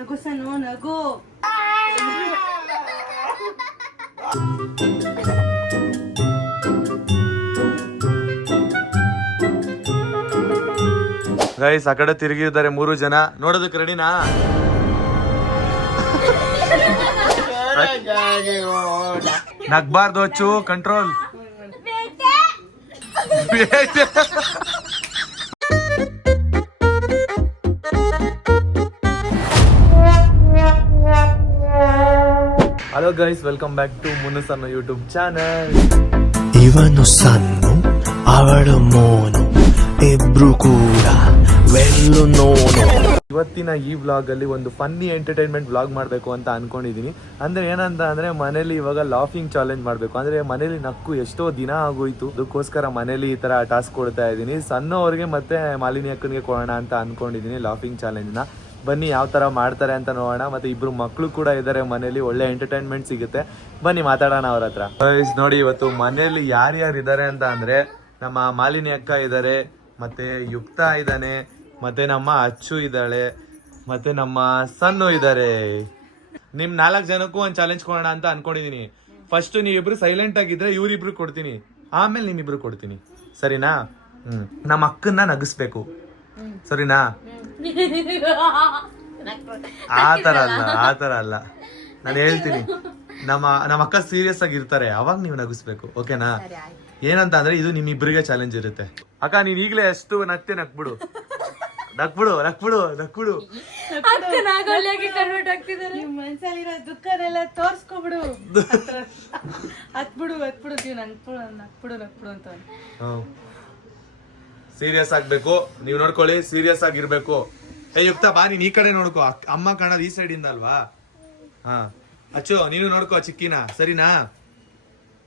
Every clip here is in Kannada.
ನಗು ಸನ್ನು ನಗು. ಗೈಸ್ ಆ ಕಡೆ ತಿರುಗಿದ್ದಾರೆ 3 ಜನ. ನೋಡೋದಕ್ಕೆ ರೆಡಿನಾ? ನಗ್ಬಾರ್ದು Achchu, control. Hello guys, welcome back to Munnu Sannu YouTube channel. ಇವನು ಸನ್ನು, ಅವಳು ಮೋನು, ಇಬ್ರು ಕೂಡ ವೆಲ್ಲು ನೋನು. ಇವತ್ತಿನ ಈ ವ್ಲಾಗ್ ಅಲ್ಲಿ ಒಂದು ಫನ್ನಿ ಎಂಟರ್ಟೈನ್ಮೆಂಟ್ ವ್ಲಾಗ್ ಮಾಡಬೇಕು ಅಂತ ಅನ್ಕೊಂಡಿದೀನಿ. ಅಂದ್ರೆ ಏನಂತ ಅಂದ್ರೆ ಮನೇಲಿ ಇವಾಗ ಲಾಫಿಂಗ್ ಚಾಲೆಂಜ್ ಮಾಡಬೇಕು. ಅಂದ್ರೆ ಮನೇಲಿ ನಕ್ಕು ಎಷ್ಟೋ ದಿನ ಆಗೋಯ್ತು, ಅದಕ್ಕೋಸ್ಕರ ಮನೇಲಿ ಈ ತರ ಟಾಸ್ಕ್ ಕೊಡ್ತಾ ಇದ್ದೀನಿ. ಸಣ್ಣವ್ರಿಗೆ ಮತ್ತೆ ಮಾಲಿನಿ ಅಕ್ಕನಿಗೆ ಕೊಡೋಣ ಅಂತ ಅನ್ಕೊಂಡಿದೀನಿ ಲಾಫಿಂಗ್ ಚಾಲೆಂಜ್ ನ. ಬನ್ನಿ ಯಾವ ತರ ಮಾಡ್ತಾರೆ ಅಂತ ನೋಡೋಣ. ಮತ್ತೆ ಇಬ್ರು ಮಕ್ಕಳು ಕೂಡ ಇದ್ದಾರೆ ಮನೇಲಿ, ಒಳ್ಳೆ ಎಂಟರ್ಟೈನ್ಮೆಂಟ್ ಸಿಗುತ್ತೆ. ಬನ್ನಿ ಮಾತಾಡೋಣ ಅವ್ರ ಹತ್ರ. ನೋಡಿ ಇವತ್ತು ಮನೇಲಿ ಯಾರ್ಯಾರು ಇದ್ದಾರೆ ಅಂತ ಅಂದ್ರೆ, ನಮ್ಮ ಮಾಲಿನಿ ಅಕ್ಕ ಇದ್ದಾರೆ, ಮತ್ತೆ ಯುಕ್ತ ಇದ್ದಾನೆ, ಮತ್ತೆ ನಮ್ಮ ಅಚ್ಚು ಇದ್ದಾಳೆ, ಮತ್ತೆ ನಮ್ಮ ಸನ್ನು ಇದ್ದಾರೆ. ನಿಮ್ 4 ಜನಕ್ಕೂ ಒಂದ್ ಚಾಲೆಂಜ್ ಕೊಡೋಣ ಅಂತ ಅನ್ಕೊಂಡಿದೀನಿ. ಫಸ್ಟ್ ನೀವಿಬ್ರು ಸೈಲೆಂಟ್ ಆಗಿದ್ರೆ ಇವ್ರಿಬ್ರು ಕೊಡ್ತೀನಿ, ಆಮೇಲೆ ನಿಮ್ಮಿಬ್ರು ಕೊಡ್ತೀನಿ, ಸರಿನಾ? ನಮ್ಮ ಅಕ್ಕನ್ನ ನಗಿಸ್ಬೇಕು, ಸರಿನಾ? ಆತರ ಅಲ್ಲ, ನಾನು ಹೇಳ್ತೀನಿ. ನಮ್ಮ ಅಕ್ಕ ಸೀರಿಯಸ್ ಆಗಿ ಇರ್ತಾರೆ, ಅವಾಗ ನೀವು ನಗಿಸ್ಬೇಕು, ಓಕೆನಾ? ಏನಂತ ಅಂದ್ರೆ ಇದು ನಿಮ್ಮಿಬ್ರಿಗೆ ಚಾಲೆಂಜ್ ಇರುತ್ತೆ. ಅಕ್ಕ ನೀನ್ ಈಗ್ಲೇ ಎಷ್ಟು ನಕ್ಬಿಡು. ಮನ್ಸಲ್ಲಿರೋ ದುಃಖನೆಲ್ಲ ತೋರ್ಸ್ಕೊಬಿಡು. ಹತ್ಬಿಡು ನಕ್ಬಿಡು ಅಂತ. ಸೀರಿಯಸ್ ಆಗ್ಬೇಕು, ನೀವ್ ನೋಡ್ಕೊಳ್ಳಿ, ಸೀರಿಯಸ್ ಆಗಿರ್ಬೇಕು. ಯುಕ್ತ ಬಾ, ನೀನ್ ಈ ಕಡೆ ನೋಡ್ಕೋ, ಅಮ್ಮ ಕಾಣೋದು ಈ ಸೈಡ್ ಇಂದ ಅಲ್ವಾ? ಹಾ ಅಚ್ಚು ನೀನು ನೋಡ್ಕೋ ಚಿಕ್ಕಿನ, ಸರಿನಾ?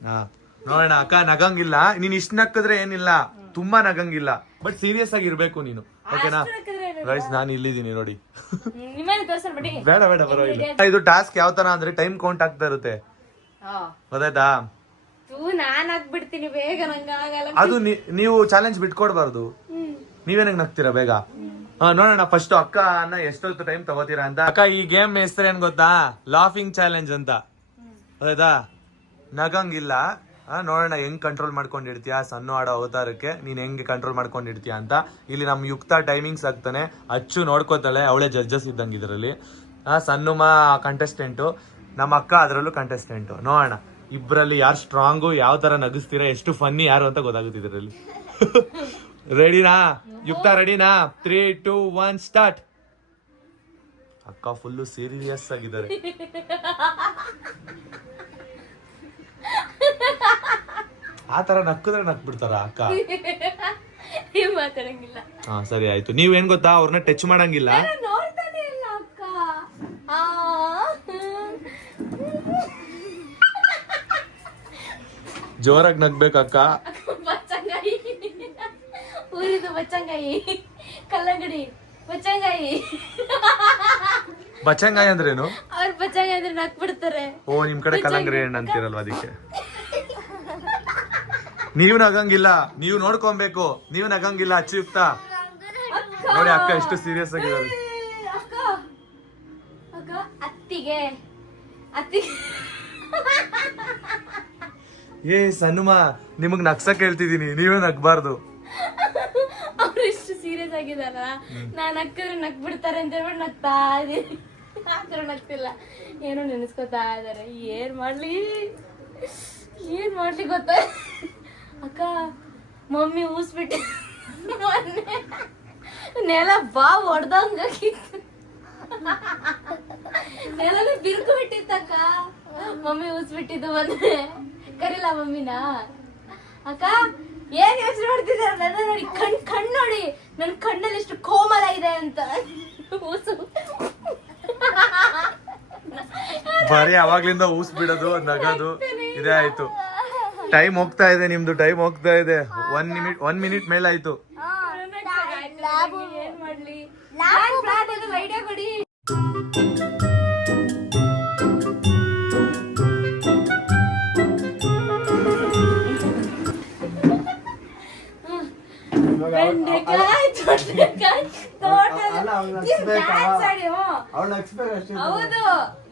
ಹಾ ನೋಡೋಣ. ಅಕ್ಕ ನಗಂಗಿಲ್ಲ, ನೀನ್ ಇಷ್ಟ ನಕ್ಕಿದ್ರೆ ಏನಿಲ್ಲ, ತುಂಬಾ ನಗಂಗಿಲ್ಲ, ಬಟ್ ಸೀರಿಯಸ್ ಆಗಿರ್ಬೇಕು ನೀನು, ಓಕೆನಾ? ಗೈಸ್ ನಾನು ಇಲ್ಲಿದ್ದೀನಿ ನೋಡಿ. ಬೇಡ ಪರವಾಗಿಲ್ಲ. ಇದು ಟಾಸ್ಕ್ ಯಾವ ತರ ಅಂದ್ರೆ ಟೈಮ್ ಕೌಂಟ್ ಆಗ್ತಾ ಇರುತ್ತೆ, ಗೊತ್ತಾಯ್ತಾ? ಅದು ನೀವು ಚಾಲೆಂಜ್ ಬಿಟ್ಕೊಡ್ಬಾರ್ದು. ನೀವೇನಕ್ ನಗ್ತೀರಾ ಬೇಗ? ನೋಡೋಣ ಫಸ್ಟ್ ಅಕ್ಕ ಅನ್ನ ಎಷ್ಟೊತ್ತು ಟೈಮ್ ತಗೋತೀರಾ ಅಂತ. ಅಕ್ಕ ಈ ಗೇಮ್ ಹೆಸರು ಏನ್ ಗೊತ್ತಾ? ಲಾಫಿಂಗ್ ಚಾಲೆಂಜ್ ಅಂತ, ಗೊತ್ತಾಯ್ತಾ? ನಗಂಗಿಲ್ಲ. ನೋಡೋಣ ಹೆಂಗ್ ಕಂಟ್ರೋಲ್ ಮಾಡ್ಕೊಂಡಿರ್ತೀಯ ಸಣ್ಣ ಆಡೋ ಅವತಾರಕ್ಕೆ, ನೀನ್ ಹೆಂಗ್ ಕಂಟ್ರೋಲ್ ಮಾಡ್ಕೊಂಡಿರ್ತೀಯ ಅಂತ. ಇಲ್ಲಿ ನಮ್ ಯುಕ್ತ ಟೈಮಿಂಗ್ಸ್ ಆಗ್ತಾನೆ, ಅಚ್ಚು ನೋಡ್ಕೋತಾಳೆ, ಅವಳೇ ಜಡ್ಜಸ್ ಇದ್ದಂಗೆ ಇದರಲ್ಲಿ. ಸಣ್ಣಮ್ಮ ಕಂಟೆಸ್ಟೆಂಟು, ನಮ್ಮ ಅಕ್ಕ ಅದರಲ್ಲೂ ಕಂಟೆಸ್ಟೆಂಟು. ನೋಡೋಣ ಇಬ್ರಲ್ಲಿ ಯಾರು ಸ್ಟ್ರಾಂಗು, ಯಾವ ತರ ನಗಿಸ್ತೀರಾ, ಎಷ್ಟು ಫನ್ನಿ ಯಾರು ಅಂತ ಗೊತ್ತಾಗುತ್ತೆ ಇದರಲ್ಲಿ. ರೆಡಿನಾ ಯುಕ್ತ? ರೆಡಿನಾ? 3, 2, 1 ಸ್ಟಾರ್ಟ್. ಅಕ್ಕ ಫುಲ್ಲು ಸೀರಿಯಸ್ ಆಗಿದ್ದಾರೆ. ಆ ತರ ನಕ್ಕಿದ್ರೆ ನಕ್ಬಿಡ್ತಾರ ಅಕ್ಕ? ಮಾತಾಡಂಗಿಲ್ಲ. ಹಾ ಸರಿ ಆಯ್ತು. ನೀವೇನ್ ಗೊತ್ತಾ, ಅವ್ರನ್ನ ಟಚ್ ಮಾಡಂಗಿಲ್ಲ. ಜೋರಾಗಿ ನಗ್ಬೇಕಕ್ಕ. ಊರಿದು ಬಚ್ಚಂಗಾಯಿ, ಕಲ್ಲಂಗಡಿ ಬಚ್ಚಂಗಾಯಿ. ಬಚ್ಚಂಗಾಯಿ ಅಂದ್ರೇನು? ಅವ್ರ ಬಚ್ಚಂಗಾಯಿ ಅಂದ್ರೆ ನಕ್ ಬಿಡ್ತಾರೆ. ಓ ನಿಮ್ ಕಡೆ ಕಲ್ಲಂಗಡಿ ಹಣ್ಣು ಅಂತೀರಲ್ವಾ, ಅದಕ್ಕೆ. ನೀವು ನಗಂಗಿಲ್ಲ, ನೀವು ನೋಡ್ಕೊಬೇಕು. ನೀವು ನಗಂಗಿಲ್ಲ ಅಚ್ಚುಯುಕ್ತ. ನೋಡಿ ಅಕ್ಕ ಎಷ್ಟು ಸೀರಿಯಸ್ ಆಗಿದ್ದಾರೆ. ಅತ್ತಿಗೆ ಏ ಸನ್ನುಮ, ನಿಮಗ್ ನಗ್ಸಕ್ ಹೇಳ್ತಿದೀನಿ, ನೀವೇ ನಗ್ಬಾರ್ದು. ಅವ್ರು ಇಷ್ಟು ಸೀರಿಯಸ್ ಆಗಿದಾರ, ನಾನ್ ನಕ್ಕಿದ್ರೆ ನಕ್ ಬಿಡ್ತಾರೆ ಅಂತ ಹೇಳ್ಬಿಟ್ಟು ನಗ್ತಾ ಇದೀನಿ. ಆತರ ನಗ್ತಿಲ್ಲ, ಏನೋ ನೆನೆಸ್ಕೊತಾ ಇದಾರೆ. ಏನ್ ಮಾಡ್ಲಿ ಗೊತ್ತ ಅಕ್ಕ? ಮಮ್ಮಿ ಊಸ್ಬಿಟ್ಟೆ, ನೆಲ ಬಾ ಹೊಡ್ದಂಗಾಗಿತ್ತು, ನೆಲ ಬಿರ್ಕು ಬಿಟ್ಟಿತ್ತಕ್ಕ. ಮಮ್ಮಿ ಊಸ್ಬಿಟ್ಟಿದ್ದು ಬಂದ್ರೆ ಕರಿಲ್ಲ ಮಮ್ಮಿನ. ಅಕ್ಕ ಏನ್ ಯೋಚನೆ ಮಾಡ್ತಿದ್ದಾರೆ? ನನ್ನ ನೋಡಿ, ಕಣ್ ನೋಡಿ, ನನ್ ಕಣ್ಣಲ್ಲಿ ಎಷ್ಟು ಕೋಮಲ ಇದೆ ಅಂತ. ಬರೀ ಅವಾಗ್ಲಿಂದ ಊಸ್ ಬಿಡೋದು, ನಗದು, ಇದೇ ಆಯ್ತು. ಟೈಮ್ ಹೋಗ್ತಾ ಇದೆ, ನಿಮ್ದು ಟೈಮ್ ಹೋಗ್ತಾ ಇದೆ. 1 ಮಿನಿಟ್ ಮೇಲೆ ಆಯ್ತು. ಏನ್ ಮಾಡ್ಲಿ? ಐಡಿಯಾ ಕೊಡಿ. ಬೆಂಡೆಕಾಯಿ, ತೊಂಡೆಕಾಯಿ, ತೋಟದ ಡ್ಯಾನ್ಸ್ ಆಡಿ. ಹೌದು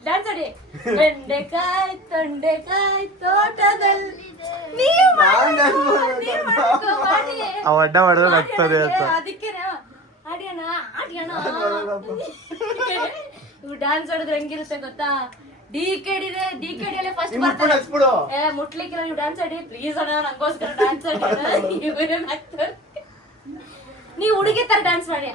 ಡ್ಯಾನ್ಸ್ ಆಡಿ. ಬೆಂಡೆಕಾಯಿ ತೊಂಡೆಕಾಯಿ ತೋಟದಲ್ಲಿ ನೀವು ಮಾಡಿ ಅವ್ ಅಡ್ಡ ಮಾಡಿದ್ರೆ ನಗ್ತದೆ ಅಂತ. ಅದಕ್ಕೆ ಆಡಿಯೋಣ ಇವು ಡ್ಯಾನ್ಸ್ ಆಡಿದ್ರೆ ಹೆಂಗಿರುತ್ತೆ ಗೊತ್ತಾ? ಡಿ.ಕೆ.ಡಿ ಫಸ್ಟ್ ಬರ್ತಾರೆ. ಮುಟ್ಲಿಕ್ಕಿಲ್ಲ ನೀವು ಡ್ಯಾನ್ಸ್ ಆಡಿ ಪ್ಲೀಸ್ ಅಣ್ಣ ನಂಗೋಸ್ಕರ ಡ್ಯಾನ್ಸ್ ಆಡಿ. ಇವರೇ ನಗ್ತಾರೆ. ನೀವು ಹುಡುಗಿ ತರ ಡ್ಯಾನ್ಸ್ ಮಾಡಿ.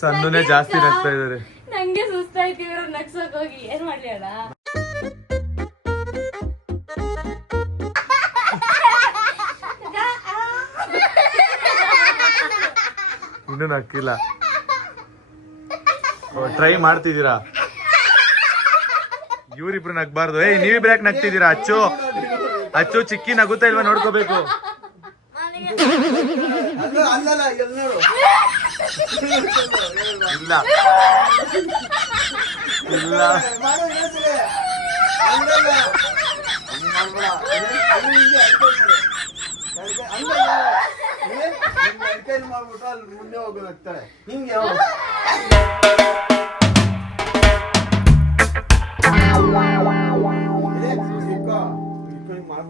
ಸಣ್ಣನೇ ಜಾಸ್ತಿ ನಗ್ತಾ ಇದಾರೆ. ನಂಗೆ ಸುಸ್ತಾಯ್ತು ಇವ್ರ ನಗ್ಸೋಕ್ ಹೋಗಿ. ಏನ್ ಮಾಡ್ಲಿ ಅಣ್ಣ? ಇನ್ನೂ ನಕ್ಕಿಲ್ಲ. ಟ್ರೈ ಮಾಡ್ತಿದ್ದೀರಾ? ಇವ್ರಿಬ್ರು ನಗ್ಬಾರ್ದು. ನೀವಿಬ್ರು ಯಾಕೆ ನಗ್ತಿದ್ದೀರಾ? ಅಚ್ಚು ಚಿಕ್ಕಿ ನಗುತ್ತಾ ಇಲ್ವಾ ನೋಡ್ಕೋಬೇಕು. ಇಲ್ಲ ಇಲ್ಲ ಮುಂದೆ ಹೋಗ್ತಾಳೆ ಹಿಂಗೆ.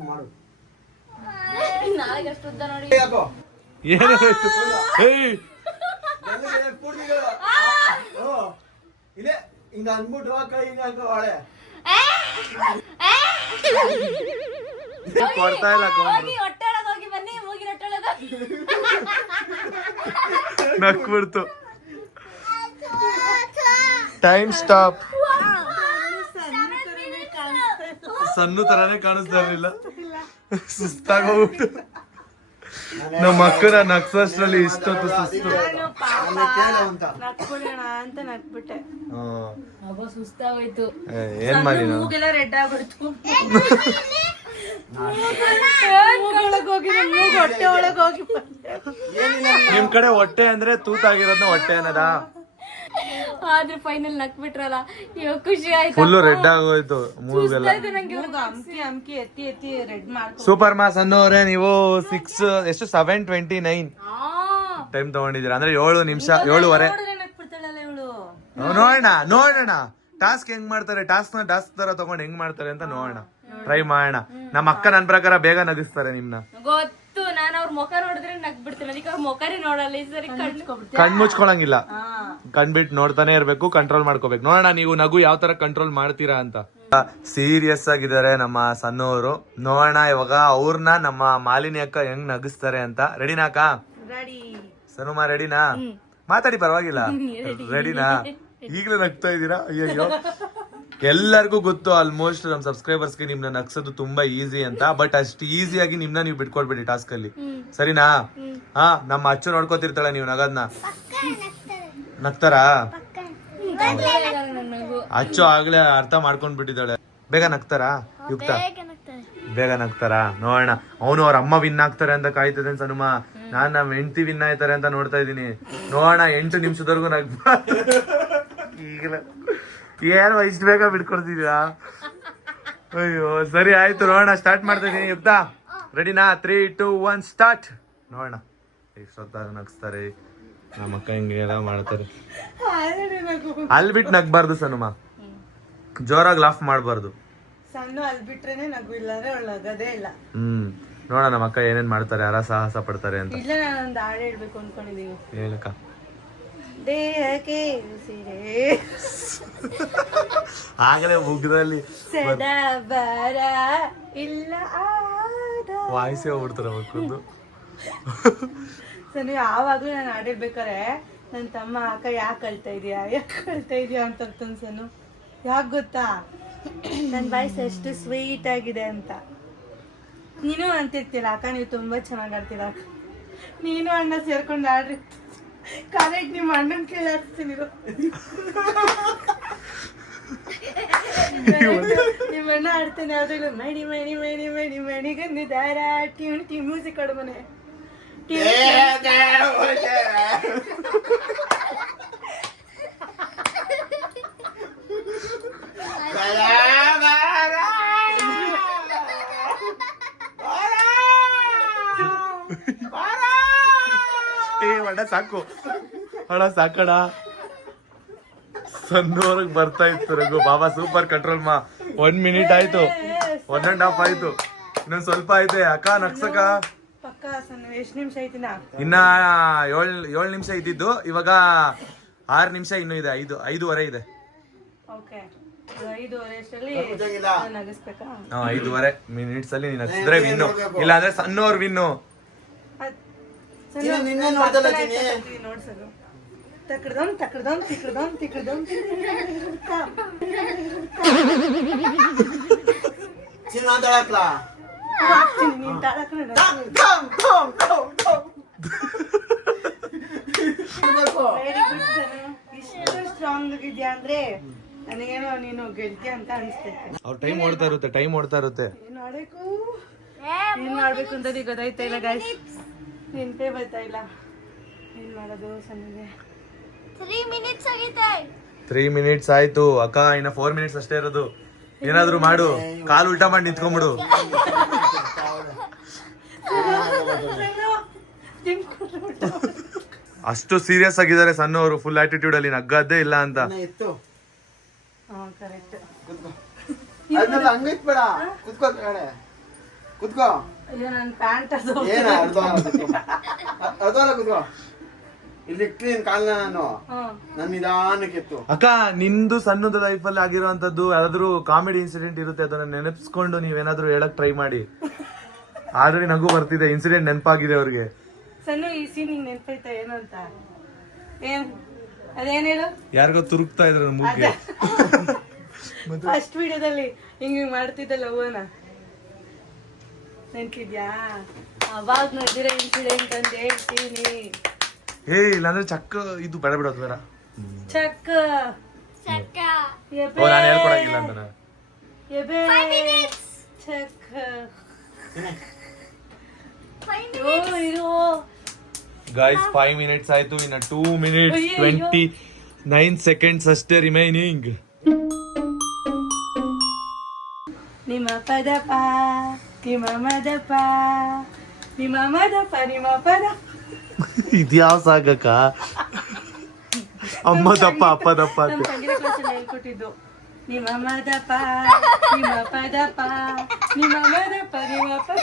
ಮಾಡು ನಾಳೆಗೆ ಅಷ್ಟು ಉದ್ದ ನೋಡಿ. ಏನು ಇದೆ ಹಿಂಗ ಅಂದ್ಬಿಟ್ಟು ಕೈ ಹಿಂಗ ಹಾಳೆ ಕೊಡ್ತಾ ಇಲ್ಲ. ಹೋಗಿ ಹೊಟ್ಟೆಳಗ್ ಹೋಗಿ ಬನ್ನಿ. ಮೂಗಿನ ಹೊಟ್ಟೆಳಗ್ ನಕ್ಬಿಡ್ತು. Time stop. ಸಣ್ಣ ತರಾನೇ ಕಾಣಿಸ್ತಾ ಇರ್ಲಿಲ್ಲ. ಸುಸ್ತಾಗೋಗ್ಬಿಟ್ಟು ನಮ್ಮ ಅಕ್ಕನ ನಗ್ಸೋಷ್ಟ್ರಲ್ಲಿ ಇಷ್ಟೊತ್ತು ಸುಸ್ತು. ಅಂತ ನಕ್ಬಿಟ್ಟೆ. ಸುಸ್ತಾಗೋಯ್ತು. ಏನ್ ಮಾಡಿ ಮೂಗೆಲ್ಲ ರೆಡ್ ಆಗ್ಬಿಡ್ತು. ಹೊಟ್ಟೆ ಒಳಗ್ ಹೋಗಿ ನಿಮ್ ಕಡೆ ಹೊಟ್ಟೆ ಅಂದ್ರೆ ತೂತಾಗಿರೋದ್ನ ಹೊಟ್ಟೆ ಅನ್ನದ. ಆದ್ರೆ ಫೈನಲ್ ನಕ್ಬಿಟ್ರಲ್ಲ, ಇವಾಗ ಖುಷಿ ಆಯ್ತು. ಫುಲ್ ರೆಡ್ ಆಗೋಯ್ತು ಮೂಗೆಲ್ಲ. ಅಮ್ಕಿ ಎತ್ತಿ ಎತ್ತಿ ರೆಡ್ ಮಾಡ್ಕೊ. ಸೂಪರ್ ಮಾಸ್ ಅನ್ನೋರೆ ನೀವು 7:29 ಟೈಮ್ ತಗೊಂಡಿದ್ದೀರಾ ಅಂದ್ರೆ 7 ನಿಮಿಷ 7:15. ನಕ್ಬಿಡ್ತಾಳಲ್ಲ ಇವಳು. ನೋಡೋಣ ಟಾಸ್ಕ್ ಹೆಂಗ್ ಮಾಡ್ತಾರೆ. ಟಾಸ್ಕ್ ತರ ತಗೊಂಡ್ ಹೆಂಗ್ ಮಾಡ್ತಾರೆ ಅಂತ ನೋಡೋಣ. ಟ್ರೈ ಮಾಡೋಣ. ನಮ್ಮ ಅಕ್ಕ ನನ್ ಪ್ರಕಾರ ಬೇಗ ನಗಿಸ್ತಾರೆ ನಿಮ್ನ. ಗೊತ್ತು, ನಾನು ಅವ್ರ ಮುಖ ನೋಡಿದ್ರೆ ನಗ್ಬಿಡ್ತೀನಿ. ಅದಕ್ಕೆ ಅವ್ರ ಮುಖನೇ ನೋಡಲ್ಲ ಈ ಸರಿ. ಕಣ್ ಮುಚ್ಕೊಳಂಗಿಲ್ಲ. ಕಣ್ಬಿಟ್ಟು ನೋಡ್ತಾನೆ ಇರ್ಬೇಕು, ಕಂಟ್ರೋಲ್ ಮಾಡ್ಕೋಬೇಕು. ನೋಡೋಣ ನೀವು ನಗು ಯಾವ ತರ ಕಂಟ್ರೋಲ್ ಮಾಡ್ತೀರಾ ಅಂತ. ಸೀರಿಯಸ್ ಆಗಿದ್ದಾರೆ ನಮ್ಮ ಸಣ್ಣವರು. ನೋಡೋಣ ಇವಾಗ ಅವ್ರನ್ನ ನಮ್ಮ ಮಾಲಿನಿ ಅಕ್ಕ ಹೆಂಗ್ ನಗಿಸ್ತಾರೆ ಅಂತ. ರೆಡಿನಾ ಅಕ್ಕ? ಸನುಮಾ ರೆಡಿನಾ? ಮಾತಾಡಿ ಪರವಾಗಿಲ್ಲ. ರೆಡಿನಾ? ಈಗಲೂ ನಗ್ತಾ ಇದ್ದೀರಾ? ಅಯ್ಯಯ್ಯೋ. ಎಲ್ಲರಿಗೂ ಗೊತ್ತು ಆಲ್ಮೋಸ್ಟ್ ನಮ್ ಸಬ್ಸ್ಕ್ರೈಬರ್ಸ್ಗೆ ನಿಮ್ನ ನಗ್ಸೋದು ತುಂಬಾ ಈಸಿ ಅಂತ. ಬಟ್ ಅಷ್ಟು ಈಸಿಯಾಗಿ ನಿಮ್ನ ನೀವು ಬಿಟ್ಕೊಡ್ಬೇಡಿ ಟಾಸ್ಕ್ ಅಲ್ಲಿ, ಸರಿನಾ? ನಮ್ಮ ಅಚ್ಚು ನೋಡ್ಕೋತಿರ್ತಾಳೆ ನೀವು ನಗದ್ನ. ನಗ್ತಾರಾ? ಅಚ್ಚು ಆಗ್ಲೇ ಅರ್ಥ ಮಾಡ್ಕೊಂಡ್ ಬಿಟ್ಟಿದ್ದಾಳೆ. ಬೇಗ ನಗ್ತಾರಾ ಯುಕ್ತ? ಬೇಗ ನಗ್ತಾರಾ? ನೋಡೋಣ. ಅವನು ಅವ್ರ ಅಮ್ಮ ವಿನ್ ಆಗ್ತಾರೆ ಅಂತ ಕಾಯ್ತದೆ ಸನುಮ. ನಾನ್ ನಮ್ಮ ಹೆಂಡತಿ ವಿನ್ ಆಯ್ತಾರೆ ಅಂತ ನೋಡ್ತಾ ಇದೀನಿ. ನೋಡೋಣ 8 ನಿಮಿಷದವರೆಗೂ ನಗ್ಬಾ. ಈಗಲ ಏನು ಇಷ್ಟು ಬೇಗ ಬಿಟ್ಕೊಡ್ತಿದ್ಯಾ? ಅಯ್ಯೋ ಸರಿ ಆಯ್ತು. ನೋಡೋಣ, ಸ್ಟಾರ್ಟ್ ಮಾಡ್ತಾ ಇದೀನಿ. ಯುಕ್ತ ರೆಡಿನಾ? 3, 2, 1 ಸ್ಟಾರ್ಟ್. ನೋಡೋಣ ಎಷ್ಟೊತ್ತಾಗ ನಗ್ಸ್ತಾರೆ. ನಮ್ಮ ಅಕ್ಕ ಹಿಂಗೆಲ್ಲ ಮಾಡ್ತಾರೆ. ಅಲ್ಲಿ ಬಿಟ್ಟು ನಗ್ಬಾರ್ದು ಸನುಮ, ಜೋರಾಗಿ ಲಾಫ್ ಮಾಡ್ಬಾರ್ದು. ಸಣ್ಣ ಅಲ್ಲಿ ಬಿಟ್ರೇನೆ ನಗು, ಇಲ್ಲಾಂದ್ರೆ ಅವಳು ನಗದೇ ಇಲ್ಲ. ನೋಡ ನಮ್ಮ ಅಕ್ಕ ಏನೇನ್ ಮಾಡ್ತಾರೆ, ಅರ ಸಾಹಸ ಪಡ್ತಾರೆ ಅಂತ. ಇಲ್ಲ, ನಾನೊಂದು ಹಾಡು ಹೇಳ್ಬೇಕು ಅನ್ಕೊಂಡಿದೀವಿ. ಹೇಳಕ್ಕ. ದೇಹಕ್ಕೆ ಉಸಿರೇ ಆಗಲೇ ಮುಗ್ದಲ್ಲಿ ಸದಾ ಬರ ಇಲ್ಲ ವಾಯ್ಸೇ ಹೋಗ್ಬಿಡ್ತಾರ ಮಕ್ಕಳು. ಸರಿ, ಯಾವಾಗ್ಲೂ ನಾನು ಹಾಡಿರ್ಬೇಕಾರೆ ನನ್ನ ತಮ್ಮ ಅಕ್ಕ ಯಾಕೆ ಕಳ್ತಾ ಇದೀಯಾ ಅಂತ ಸನು. ಯಾಕೆ ಗೊತ್ತಾ, ನನ್ನ ವಾಯ್ಸ್ ಎಷ್ಟು ಸ್ವೀಟ್ ಆಗಿದೆ ಅಂತ. ನೀನು ಅಂತಿರ್ತೀರ ಅಕ್ಕ, ನೀವು ತುಂಬಾ ಚೆನ್ನಾಗಿ ಆಡ್ತೀರ ಅಕ್ಕ. ನೀನು ಅಣ್ಣ ಸೇರ್ಕೊಂಡು ಆಡ್ರಿ. ಕರೆಕ್ಟ್, ನಿಮ್ಮ ಅಣ್ಣನ ಕೇಳಿ ಆಡ್ತೀನಿ. ನಿಮ್ಮ ಅಣ್ಣ ಆಡ್ತಾನೆ ಯಾವ್ದಾದ್ರು ಮಣಿ ಮಣಿ ಮಣಿ ಮಣಿ ಮಣಿಗಂದಿದಾರ ಟ್ಯೂನ್ ಮ್ಯೂಸಿಕ್ ಆಡು ಮನೆ. ಸಾಕು ಅಣ್ಣ ಸಾಕಣ. ಸಣ್ಣವ್ರಿಗೆ ಬರ್ತಾ ಇತ್ತು ರಘು. ಬಾಬಾ ಸೂಪರ್ ಕಂಟ್ರೋಲ್ ಮಾ. 1 ಮಿನಿಟ್ ಆಯ್ತು, 1.5 ಆಯ್ತು, ಇನ್ನೊಂದ್ ಸ್ವಲ್ಪ ಐತೆ. ಅಕ್ಕ ನಗ್ಸಕ್ಕ ಪಕ್ಕ ಸಣ್ಣ ಎಷ್ಟು ನಿಮಿಷ ಐತಿನ? ಇನ್ನ 7 ನಿಮಿಷ ಇದ್ದಿದ್ದು, ಇವಾಗ 6 ನಿಮಿಷ ಇನ್ನು ಇದೆ. 5:05 ಇದೆ. ಓಕೆ 5:30 ಅಷ್ಟರಲ್ಲಿ ನಗಿಸ್ಬೇಕಾ? 5:30 ಮಿನಿಟ್ಸ್ ಅಲ್ಲಿ ನೀನ್ ಹಚ್ಚಿದ್ರೆ ವಿನ್ನು, ಇಲ್ಲ ಅಂದ್ರೆ ಸಣ್ಣವ್ರು ವಿನ್ನು. ನಿನ್ನೆ ನೋಡ್ದಲ್ಲ ಚಿನಿ. ನೋಡ್ಸೋದು ತಕ್ಕಡ್ದೊಂದು ತಕ್ಕಡ್ದೊಂದು ತಿಕ್ಕಡ್ದೊಂದು ತಿಕ್ಕಡ್ದೊಂದು ಚಿನ್ನ ತಾಳಕ್ಲಾ ನೀನ್ ತಾಳಕ್ಕೆ ವೆರಿ ಗುಡ್ ಸನು. ಇಷ್ಟು ಸ್ಟ್ರಾಂಗ್ ಆಗಿದ್ಯಾ ಅಂದ್ರೆ ನನಗೇನೋ ನೀನು ಗೆಲ್ತೀಯ ಅಂತ ಅನಿಸ್ತೈತೆ. ಅವ್ರ ಟೈಮ್ ಓಡ್ತಾ ಇರುತ್ತೆ. ಏನ್ ಮಾಡ್ಬೇಕು ಅಂತ ಗೊತ್ತಾಯ್ತಾ ಇಲ್ಲ ಗೈಸ್. ನೆನ್ಪೇ ಬರ್ತಾ ಇಲ್ಲ. ಏನ್ ಮಾಡೋದು ಸನ್ನಿಗೆ? 3 ಮಿನಿಟ್ಸ್ ಆಗೈತೆ. 3 ಮಿನಿಟ್ಸ್ ಆಯ್ತು ಅಕ್ಕ, ಇನ್ನ 4 ಮಿನಿಟ್ಸ್ ಅಷ್ಟೇ ಇರೋದು. ಏನಾದ್ರು ಮಾಡು, ಕಾಲು ಉಲ್ಟಾ ಮಾಡಿ ನಿಂತ್ಕೊಂಡ್ಬಿಡು. ಅಷ್ಟು ಸೀರಿಯಸ್ ಆಗಿದ್ದಾರೆ ಸಣ್ಣವರು, ಫುಲ್ ಆಟಿಟ್ಯೂಡ್ ಅಲ್ಲಿ, ನಗ್ಗದ್ದೇ ಇಲ್ಲ ಅಂತ. ಇತ್ತು ಕರೆಕ್ಟ್. ಅದನ್ನೆಲ್ಲ ಹಂಗೈತ್ ಬೇಡ. ಕುತ್ಕೋ ಕಡೆ ಕುತ್ಕೋ. ಅಯ್ಯೋ ನನ್ ಪ್ಯಾಂಟ್ ಅದು ಏನ ಅರ್ಧವಲ್ಲ ಕುತ್ಕೋ. ಇಲ್ಲಿ ಕ್ಲೀನ್ ಕಾಲ್ನ ನಾನು ನನ್ ನಿಧಾನಕ್ಕೆ ಎತ್ತು. ಅಕ್ಕ ನಿಂದು ಸಣ್ಣದ ಲೈಫ್ ಅಲ್ಲಿ ಆಗಿರುವಂತದ್ದು ಯಾವ್ದಾದ್ರು ಕಾಮಿಡಿ ಇನ್ಸಿಡೆಂಟ್ ಇರುತ್ತೆ, ಅದನ್ನ ನೆನಪಿಸ್ಕೊಂಡು ನೀವೇನಾದ್ರೂ ಹೇಳಕ್ ಟ್ರೈ ಮಾಡಿ. ಆದ್ರೆ ನಗು ಬರ್ತಿದೆ, ಇನ್ಸಿಡೆಂಟ್ ನೆನಪಾಗಿದೆ ಅವ್ರಿಗೆ. ಸಣ್ಣ ಈ ಸೀನ್ ನಿಂಗೆ ನೆನಪೈತಾ ಏನು ಅಂತ? ಏನ್ ಅದೇನ್ ಹೇಳು? ಯಾರಿಗೋ ತುರುಕ್ತಾ ಇದ್ರ ಮೂಗ್ಗೆ. ಫಸ್ಟ್ ವಿಡಿಯೋದಲ್ಲಿ ಹಿಂಗ್ ಮಾಡ್ತಿದ್ದಲ್ಲ ಹೂವನ ನೆನ್ಪಿದ್ಯಾ? ಅವಾಗ ನೋಡಿರೋ ಇನ್ಸಿಡೆಂಟ್ ಅಂತ ಹೇಳ್ತೀನಿ. ಇಲ್ಲಾಂದ್ರೆ ಚಕ್ಕ ಇದು ಬೇಡ ಬಿಡೋದು ಬೇಡ. ಚಕ್ಕ ಚಕ್ಕ ನಾನು ಹೇಳ್ಕೊಡಂಗಿಲ್ಲ ಅಂತ. ಎಬೆ ಚಕ್ಕ ಇರೋ ಗೈಸ್ 5 ಮಿನಿಟ್ಸ್ ಆಯ್ತು, ಇನ್ನ 2 ಮಿನಿಟ್ಸ್ 29 ಸೆಕೆಂಡ್ಸ್ ಅಷ್ಟೇ ರಿಮೈನಿಂಗ್. ನಿಮ್ಮ ಪದಪ ನಿಮ್ಮ ಮದಪ ನಿಮ್ಮ ಮದಪ ನಿಮ್ಮ ಪದ. ಇದ್ಯಾವ ಸಾಗಕ್ಕ? ಅಮ್ಮದಪ್ಪ ಅಪ್ಪದಪ್ಪ ನಮ್ಮ ಅಂತ. ಸಂಗೀತ ಕ್ಲಾಸಲ್ಲಿ ಹೇಳ್ಕೊಟ್ಟಿದ್ದು. ನಿಮ್ಮ ಮದಪ ನಿಮ್ಮ ಪದಪ ನಿಮ್ಮ ಮದಪ ನಿಮ್ಮ ಪದ.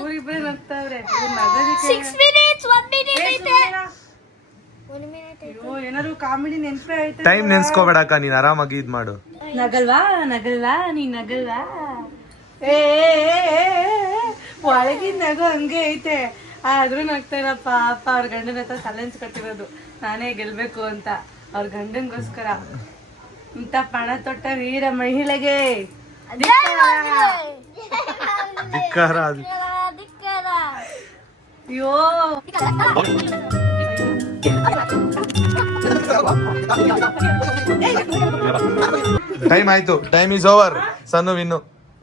ಊರಿಬ್ರೆ ನಗ್ತಾವ್ರೆ. 6 ಮಿನಿಟ್ಸ್ 1 ಮಿನಿಟ್ ಐತೆ. 1 ಮಿನಿಟ್ ಐತೆ. ಅಯ್ಯೋ ಏನಾದ್ರು ಕಾಮಿಡಿ ನೆನ್ಪೇ ಐತೆ. ಟೈಮ್ ನೆನ್ಸ್ಕೋಬೇಡಕ್ಕ, ನೀನ್ ಆರಾಮಾಗಿ ಇದ್ ಮಾಡು. ನಗಲ್ವಾ ನಗಲ್ವಾ ನೀ ನಗಲ್ವಾ? ಏ ಒಳಗಿನ ನಗು ಹಂಗೆ ಐತೆ, ಆದ್ರೂ ನಗ್ತಾರ. ಪಾಪ ಅವ್ರ ಗಂಡನ ಹತ್ರ ಚಾಲೆಂಜ್ ಕಟ್ಟಿರೋದು ನಾನೇ ಗೆಲ್ಬೇಕು ಅಂತ. ಅವ್ರ ಗಂಡನ್ಗೋಸ್ಕರ ಇಂಥ ಪಣ ತೊಟ್ಟ ವೀರ ಮಹಿಳೆಗೆ ಧಿಕ್ಕಾರ. ಧಿಕ್ಕಾರ. ಅಯ್ಯೋ ಟೈಮ್ ಆಯ್ತು, ಟೈಮ್ ಇಸ್ ಓವರ್. ಸಣ್ಣ ವಿನ್ನು.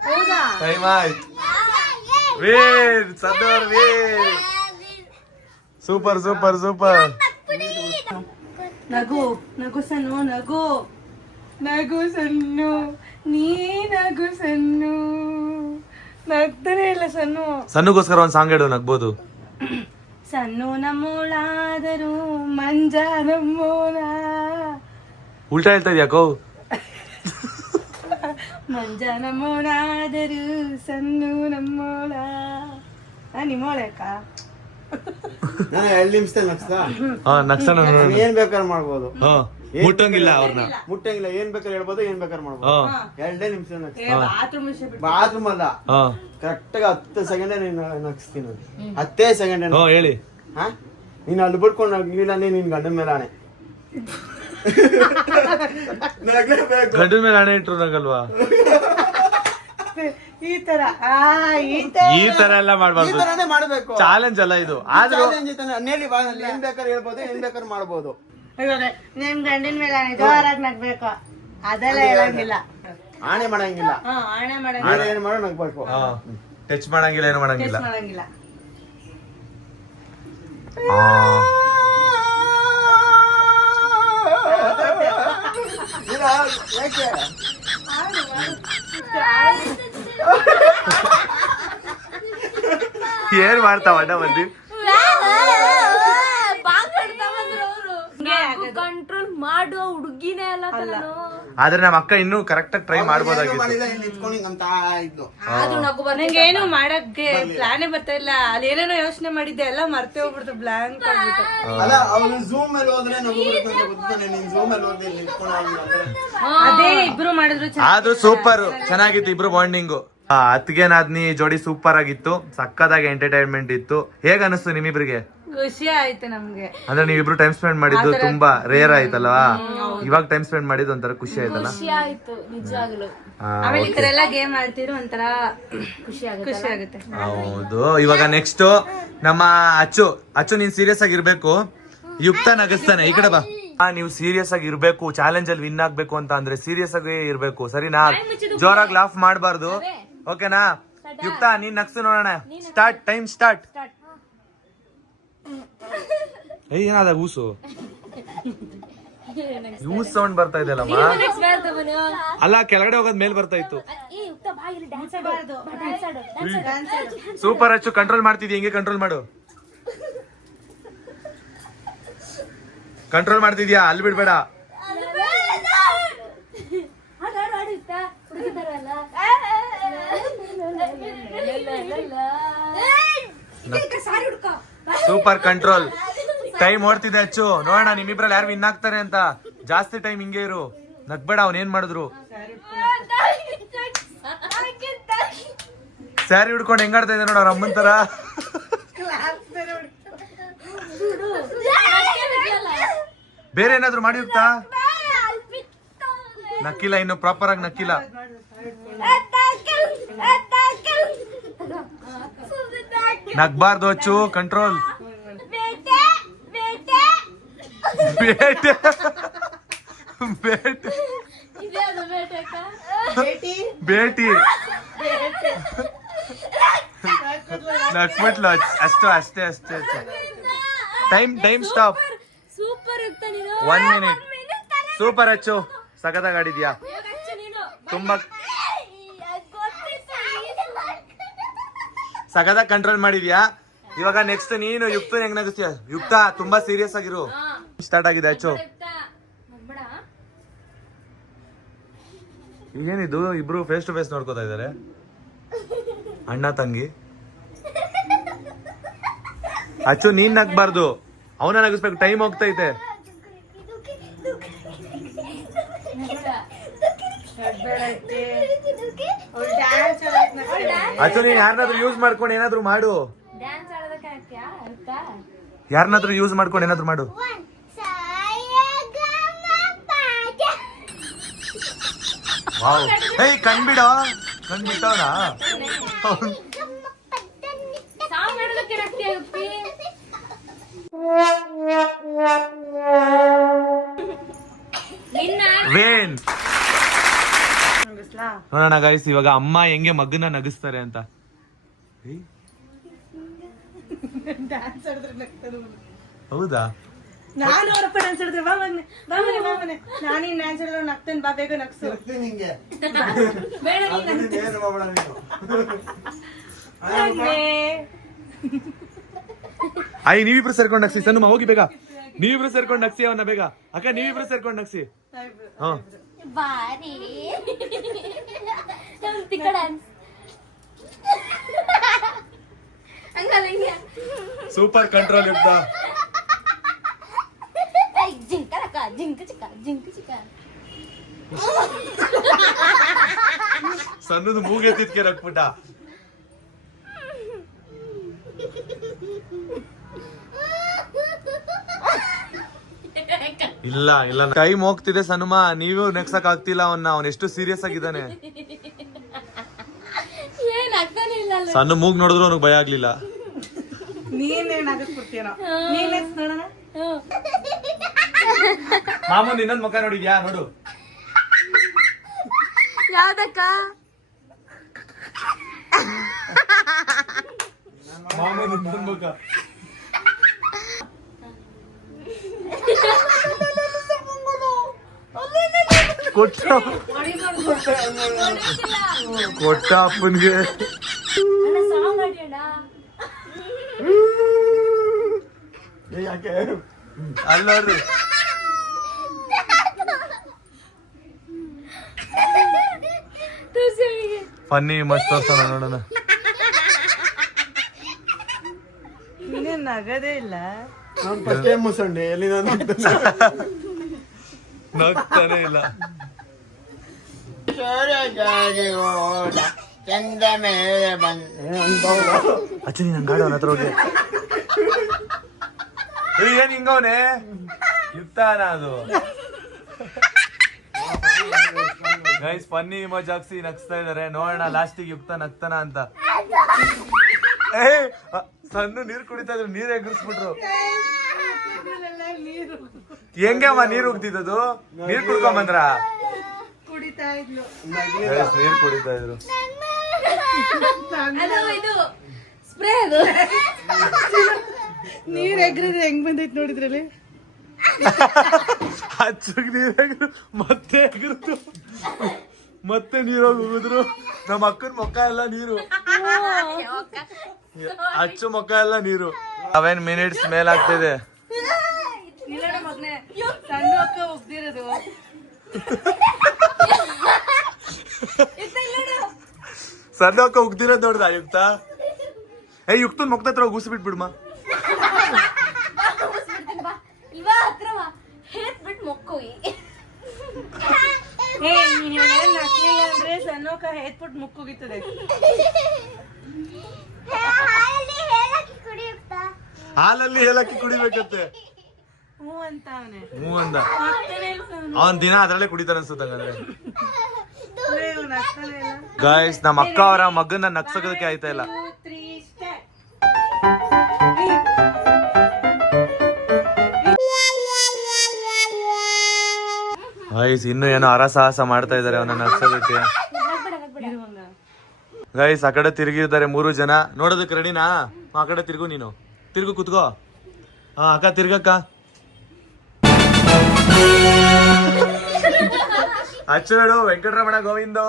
ಹೌದಾ? ಟೈಮ್ ಆಯ್ತು. ವೀರ್ ಸಣ್ಣವ್ರು ವೀರ್. Super super super. ನಗು ನಗು ಸಣ್ಣು ನಗು ನಗು ಸಣ್ಣು ನೀ ನಗು ಸಣ್ಣು. ನಗ್ತಾನೆ ಇಲ್ಲ ಸಣ್ಣು. ಸಣ್ಣಗೋಸ್ಕರ ಒಂದ್ ಸಾಂಗ್ ಹೇಳು, ನಗ್ಬೋದು. ಸಣ್ಣು ನಮ್ಮೋಳಾದರೂ ಮಂಜ ನಮ್ಮೋಳ. ಉಲ್ಟಾ ಹೇಳ್ತಾ ಇದ್ಯಾಕೋ? ಮಂಜ ನಮ್ಮೋಳಾದರೂ ಸಣ್ಣು ನಮ್ಮೋಳ. ನಿಮ್ಮೋಳೆ ಅಕ್ಕ. ನಾನು 2 ನಿಮಿಷದಲ್ಲಿ ನಗ್ಸ್ತಾ ನಗ್ಸಣ. ಏನ್ ಬೇಕಾದ್ರೆ ಮಾಡ್ಬೋದು. ಮುಟ್ಟಂಗಿಲ್ಲ ಅವ್ರನ್ನ, ಮುಟ್ಟಂಗಿಲ್ಲ. ಏನ್ ಬೇಕಾದ್ರೆ ಹೇಳ್ಬೋದು, ಏನ್ ಬೇಕಾದ್ರೆ ಮಾಡ್ಬೋದು. 2 ನಿಮಿಷ ಬಾತ್ರೂಮ್ ಅಲ್ಲ, ಕರೆಕ್ಟ್ ಆಗಿ 10 ಸೆಕೆಂಡ್ ನೀನು ನಗ್ಸ್ತೀನಿ. 10 ಸೆಕೆಂಡ್ ಹೇಳಿ. ನೀನ್ ಅಲ್ಲಿ ಬಿಡ್ಕೊಂಡು ನಗ್ಲಿಲ್ಲ ಅಂದ್ರೆ ನಿನ್ ಗಂಡನ ಮೇಲೆ ಆಣೆ. ಗಂಡನ ಮೇಲೆ ಹಣೆ ಇಟ್ರು ನಗಲ್ವಾ? ಈ ತರ ಈ ತರ ಎಲ್ಲ ಮಾಡ್ಬಾರ್ದು. ಮಾಡ್ಬೇಕು. ಚಾಲೆಂಜ್ ಅಲ್ಲ ಇದು. ಆದ್ರೂ ಏನ್ ಬೇಕಾದ್ರೆ ಹೇಳ್ಬೋದು, ಏನ್ ಬೇಕಾದ್ರೆ ಮಾಡ್ಬೋದು. ನಿಮ್ ಗಂಡನ ಮೇಲೆ ಜೋರಾಗಿ ನಗ್ಬೇಕು, ಅದೆಲ್ಲ ಹೇಳಂಗಿಲ್ಲ. ಆಣೆ ಮಾಡಂಗಿಲ್ಲ. ಆಣೆ ಮಾಡಂಗಿಲ್ಲ. ಏನ್ ಮಾಡೋ ನಗ್ಬೇಕು. ಟಚ್ ಮಾಡಂಗಿಲ್ಲ, ಏನು ಮಾಡಂಗಿಲ್ಲ. ಮಾಡಂಗಿಲ್ಲ. ಯಾಕೆ ಏನ್ ಮಾಡ್ತಾವ ಅಣ್ಣ ಬಂದಿ ಕಂಟ್ರೋಲ್ ಮಾಡುವ ಹುಡುಗಿನೇ ಅಲ್ಲ ನಾನು. ಆದ್ರೆ ನಮ್ಮ ಅಕ್ಕ ಇನ್ನೂ ಕರೆಕ್ಟ್ ಆಗಿ ಟ್ರೈ ಮಾಡ್ಬೋದಾಗಿತ್ತು. ಆದ್ರೂ ನಗು ನಂಗೆ ಏನು ಮಾಡಕ್ಕೆ ಪ್ಲಾನೇ ಬರ್ತಾ ಇಲ್ಲ. ಅಲ್ಲಿ ಏನೇನೋ ಯೋಚನೆ ಮಾಡಿದ್ದೆ ಎಲ್ಲ ಮರ್ತೇ ಹೋಗ್ಬಿಡ್ತು, ಬ್ಲಾಂಕ್ ಆಗ್ಬಿಟ್ಟು. ಅಲ್ಲ ಅವ್ನು ಝೂಮ್ ಮೇಲೆ ಹೋದ್ರೆ ನಗು ಬರುತ್ತೆ ಅಂತ ಗೊತ್ತಾನೆ. ನೀನ್ ಝೂಮ್ ಮೇಲೆ ಹೋದ್ರೆ ಇಲ್ಲಿ ನಿಂತ್ಕೊಂಡು ಅದೇ ಇಬ್ರು ಮಾಡಿದ್ರು ಆದ್ರೂ ಸೂಪರ್ ಚೆನ್ನಾಗಿತ್ತು ಇಬ್ರು ಬಾಂಡಿಂಗು. ಅತ್ಗೆ ನಾದ್ನಿ ಜೋಡಿ ಸೂಪರ್ ಆಗಿತ್ತು, ಸಕ್ಕದಾಗಿ ಎಂಟರ್ಟೈನ್ಮೆಂಟ್ ಇತ್ತು. ಹೇಗ ಅನಿಸ್ತು ನಿಮ್ಮಿಬ್ರಿಗೆ? ಖುಷಿ ಆಯ್ತು ನಮ್ಗೆ. ಅಂದ್ರೆ ನೀವಿಬ್ರು ಟೈಮ್ ಸ್ಪೆಂಡ್ ಮಾಡಿದ್ದು ತುಂಬಾ ರೇರ್ ಆಯ್ತಲ್ವಾ? ಇವಾಗ ಟೈಮ್ ಸ್ಪೆಂಡ್ ಮಾಡಿದ್ದು ಒಂಥರ ಖುಷಿ ಆಯ್ತಲ್ಲ? ಖುಷಿ ಆಯ್ತು ನಿಜವಾಗ್ಲು. ಆಮೇಲೆ ಈ ತರ ಎಲ್ಲ ಗೇಮ್ ಆಡ್ತಿದ್ರು ಒಂಥರ ಖುಷಿ ಖುಷಿ ಆಗುತ್ತೆ. ಹೌದು. ಇವಾಗ ನೆಕ್ಸ್ಟ್ ನಮ್ಮ ಅಚ್ಚು ನೀನ್ ಸೀರಿಯಸ್ ಆಗಿ ಇರ್ಬೇಕು. ಯುಕ್ತ ನಗಸ್ತಾನೆ, ಈ ಕಡೆ ಬಾ. ನೀವು ಸೀರಿಯಸ್ ಆಗಿ ಇರ್ಬೇಕು, ಚಾಲೆಂಜ್ ಅಲ್ಲಿ ವಿನ್ ಆಗ್ಬೇಕು ಅಂತ ಅಂದ್ರೆ ಸೀರಿಯಸ್ ಆಗಿ ಇರ್ಬೇಕು, ಸರಿನಾ? ಜೋರಾಗಿ ಲಾಫ್ ಮಾಡಬಾರ್ದು, ಓಕೆನಾ? ಯುಕ್ತ ನೀನ್ ನಗ್ಸು ನೋಡೋಣ. Start, time start. ಏನಾದ ಊಸು ಯೂಸ್ ಸೌಂಡ್ ಬರ್ತಾ ಇದೆಯಲ್ಲಮ್ಮ. ಅಲ್ಲ ಕೆಳಗಡೆ ಹೋಗೋದ್ ಮೇಲ್ ಬರ್ತಾ ಇತ್ತು. ಸೂಪರ್ ಅಚ್ಚು, ಕಂಟ್ರೋಲ್ ಮಾಡ್ತಿದ್ಯಾ? ಹಿಂಗೆ ಕಂಟ್ರೋಲ್ ಮಾಡು. ಕಂಟ್ರೋಲ್ ಮಾಡ್ತಿದ್ಯಾ? ಅಲ್ಲಿ ಬಿಡ್ಬೇಡ. Super control. ಟೈಮ್ ಓಡ್ತಿದೆ ಅಚ್ಚು, ನೋಡೋಣ ನಿಮ್ಮಿಬ್ರಲ್ಲಿ ಯಾರು ವಿನ್ ಆಗ್ತಾರೆ ಅಂತ. ಜಾಸ್ತಿ ಟೈಮ್ ಹಿಂಗೆ ಇರು, ನಗ್ಬೇಡ. ಅವ್ನ ಏನ್ ಮಾಡಿದ್ರು ಸ್ಯಾರಿ ಹಿಡ್ಕೊಂಡು ಹೆಂಗಾಡ್ತಾ ಇದೆ ನೋಡ ಅವ್ರ ಅಮ್ಮನ್ ತರ. ಬೇರೆ ಏನಾದ್ರು ಮಾಡಿ ಹೋಗ್ತಾ? ನಕ್ಕಿಲ್ಲ, ಇನ್ನು ಪ್ರಾಪರ್ ಆಗಿ ನಕ್ಕಿಲ್ಲ. ನಗ್ಬಾರ್ದು ಅಚ್ಚು, ಕಂಟ್ರೋಲ್. ಬೇಟೆ ಬೇಟಿ ನಕ್ಬಿಟ್ಲು. ಅಷ್ಟು ಅಷ್ಟೇ ಅಷ್ಟೇ. Time stop. ಸೂಪರ್ ಇರ್ತ ನೀನು. 1 ಮಿನಿಟ್. ಸೂಪರ್ ಅಚ್ಚು, ಸಖತ್ತಾಗಿ ಆಡಿದ್ಯಾ. ತುಂಬಾ ಸಖತ್ತಾಗಿ ಕಂಟ್ರೋಲ್ ಮಾಡಿದ್ಯಾ. ಇವಾಗ ನೆಕ್ಸ್ಟ್ ನೀನು ಯುಕ್ತ ಹೆಂಗ್ ನಗಿಸ್ತೀಯ? ಯುಕ್ತ ತುಂಬಾ ಸೀರಿಯಸ್ ಆಗಿರು. ಸ್ಟಾರ್ಟ್ ಆಗಿದೆ ಅಚ್ಚು. ಈಗೇನಿದು ಇಬ್ರು ಫೇಸ್ ಟು ಫೇಸ್ ನೋಡ್ಕೋತಾ ಇದಾರೆ, ಅಣ್ಣ ತಂಗಿ. ಅಚ್ಚು ನೀನ್ ನಗ್ಬಾರ್ದು, ಅವನ ನಗಿಸ್ಬೇಕು. ಟೈಮ್ ಹೋಗ್ತೈತೆ. ಅಚ್ಚು ನೀನ್ ಯಾರನ್ನಾದ್ರೂ ಯೂಸ್ ಮಾಡ್ಕೊಂಡು ಏನಾದ್ರು ಮಾಡು. ಯಾರನ್ನಾದ್ರೂ ಯೂಸ್ ಮಾಡ್ಕೊಂಡು ಏನಾದ್ರು ಮಾಡು. ವಾವ್. ಏಯ್ ಕಣ್ಬಿಡೋ, ಕಣ್ಬಿಟ್ಟವನ. ವೇನ್ ನೋಡೋಣ ಗೈಸ್ ಇವಾಗ ಅಮ್ಮ ಹೆಂಗೆ ಮಗನ ನಗಿಸ್ತಾರೆ ಅಂತ. ಹೌದಾ? ನಾನು ಅವರಪ್ಪ ಡ್ಯಾನ್ಸ್ ಹೇಳಿದ್ರೆ ಬಾ ಮಗನೆ, ಬಾ ಮನೆ, ಬಾ ಮನೆ. ನಾನೇನ್ ಡ್ಯಾನ್ಸ್ ಹೇಳಿದ್ರೆ ನಗ್ತೇನೆ, ಬಾ ಬೇಗ ನಗ್ಸು. ನಿಂಗೆ ಬೇಡ ಅಯ್ಯ ನೀವಿಬ್ರು ಸೇರ್ಕೊಂಡು ನಗ್ಸಿ. ಸಣ್ಣ ಹೋಗಿ ಬೇಗ, ನೀವಿಬ್ರು ಸೇರ್ಕೊಂಡು ನಗ್ಸಿ ಅವನ್ನ ಬೇಗ. ಅಕ್ಕ ನೀವಿಬ್ರು ಸೇರ್ಕೊಂಡು ನಗ್ಸಿ. ಹಾ ಬಾರಿ ಸೂಪರ್ ಕಂಟ್ರೋಲ್ ಇದ್ದ. ಸಣ್ಣದು ಮೂಗೆತ್ತಿದ್ಕೆ ನಕ್ಬಿಟ್ಟ. ಇಲ್ಲ ಇಲ್ಲ ಟೈಮ್ ಹೋಗ್ತಿದೆ ಸನುಮ, ನೀವು ನೆಕ್ಸಕ್ ಆಗ್ತಿಲ್ಲ ಅವನ್ನ. ಅವನ್ ಎಷ್ಟು ಸೀರಿಯಸ್ ಆಗಿದ್ದಾನೆ. ಸಣ್ಣ ಮೂಗ್ ನೋಡಿದ್ರು ಅವನಿಗೆ ಭಯ ಆಗ್ಲಿಲ್ಲ. ಮಾಮೂನ್ ಇನ್ನೊಂದ್ ಮುಖ ನೋಡಿದ್ಯಾ? ನೋಡು. ಯಾವ್ದಕ್ಕ? ಮಾಮೂನ್ ಇನ್ನೊಂದ್ ಮುಖ. ಕೊಟ್ಟ ಅಪ್ಪನ್ಗೆ. ಯಾಕೆ ಅಲ್ಲಿ ನೋಡ್ರಿ ತೋರ್ಸಿ ಅವನಿಗೆ. ಫನ್ನಿ ಮಸ್ತ್ ತೋರ್ಸೋಣ ನೋಡೋಣ. ಇನ್ನೇನ್ ನಗದೇ ಇಲ್ಲ. ನಾನು ಫಸ್ಟ್ ಟೈಮ್ ಮುಸಂಡೆ ಎಲ್ಲಿ ನಾನು ನಗ್ತಾನೆ ಇಲ್ಲ. ಚಂದ ಮೇಲೆ ಅಚ್ಚ ನೀನ್ ಹಂಗಾಡು ಅವನ ಹತ್ರ ಹೋಗಿ. ಏನ್ ಹಿಂಗವನೆ ಯುಕ್ತಾನ ಅದು. ಗೈಸ್ ಫನ್ನಿ ಇಮೋಜ್ ಹಾಕ್ಸಿ ನಗ್ಸ್ತಾ ಇದಾರೆ. ನೋಡೋಣ ಲಾಸ್ಟಿಗೆ ಯುಕ್ತ ನಗ್ತಾನ ಅಂತ. ಏ ಸಣ್ಣ ನೀರ್ ಕುಡಿತಾ ಇದ್ರು, ನೀರ್ ಎಗರಿಸ್ಬಿಟ್ರು. ಹೆಂಗಮ್ಮ ನೀರ್ ಉಗ್ತಿದ್ದದು? ನೀರ್ ಕುಡ್ಕೊಂಬಂದ್ರ? ಕುಡಿತಾ ಇದ್ಲು. ನೀರ್ ಕುಡಿತಾ ಇದ್ರು. ಅದು ಇದು ಸ್ಪ್ರೇ ಅದು. ನೀರ್ ಎಗ್ರಿದ್ರೆ ಹೆಂಗ್ ಬಂದೈತ್ ನೋಡಿದ್ರಲ್ಲಿ. ಹಚ್ಚಗ್ ನೀರ್ ಎಗರು ಮತ್ತೆ ಎಗರ್ತು, ಮತ್ತೆ ನೀರೋಗಿ ಉಗಿದ್ರು. ನಮ್ಮ ಅಕ್ಕನ ಮೊಕ್ಕ ಎಲ್ಲ ನೀರು, ಅಚ್ಚು ಮೊಕ್ಕ ಎಲ್ಲ ನೀರು. 7 ಮಿನಿಟ್ಸ್ ಮೇಲಾಗ್ತಿದೆ. ಇಲ್ಲ ಮಗನೇ, ಸಣ್ಣ ಅಕ್ಕ ಹೋಗ್ದಿರೋದು. ಸಣ್ಣ ಅಕ್ಕ ಉಗ್ದಿರೋದ್ ನೋಡ್ದ ಯುಕ್ತ. ಯುಕ್ತನ್ ಮೊಕ್ಕ ಹತ್ರ ಉಗಿಸ್ಬಿಟ್ಬಿಡ್ಮ. ಇಲ್ವಾ ಹತ್ರವ ಹೇತ್ಬಿಟ್ಟು ಮೊಕ್ಕೋಗಿ. ನಕ್ಲಿಲ್ಲ ಅಂದ್ರೆ ಸಣ್ಣ ಅಕ್ಕ ಹೇತ್ಬಿಟ್ಟು ಮುಕ್ಕೋಗಿತ್ತದೆ. ಹಾಲಲ್ಲಿ ಏಲಕ್ಕಿ ಕುಡಿಬೇಕಂತೆ. ಹ್ಞೂ ಅಂತ ಅವನೇ. ಹ್ಞೂ ಅಂದ. ಅವನ್ ದಿನ ಅದ್ರಲ್ಲೇ ಕುಡಿತಾರ ಅನ್ಸುತ್ತಂಗಂದ್ರೆ. ಗೈಸ್ ನಮ್ಮ ಅಕ್ಕ ಅವರ ಮಗನ ನಗ್ಸೋದಕ್ಕೆ ಆಯ್ತಾ ಇಲ್ಲ. ಗೈಸ್ ಇನ್ನು ಏನೋ ಹರಸಾಹಸ ಮಾಡ್ತಾ ಇದಾರೆ ಅವನ ನಗ್ಸೋದಕ್ಕೆ. ಗೈಸ್ ಆ ಕಡೆ ತಿರುಗಿದ್ದಾರೆ 3 ಜನ. ನೋಡೋದಕ್ಕೆ ರೆಡಿನಾ? ಆ ಕಡೆ ತಿರುಗು, ನೀನು ತಿರುಗು, ಕುತ್ಕೋ. ಹಾ ಅಕ್ಕ ತಿರ್ಗಕ್ಕ. ಅಚ್ಚು ನೋಡು, ವೆಂಕಟರಮಣ ಗೋವಿಂದೋ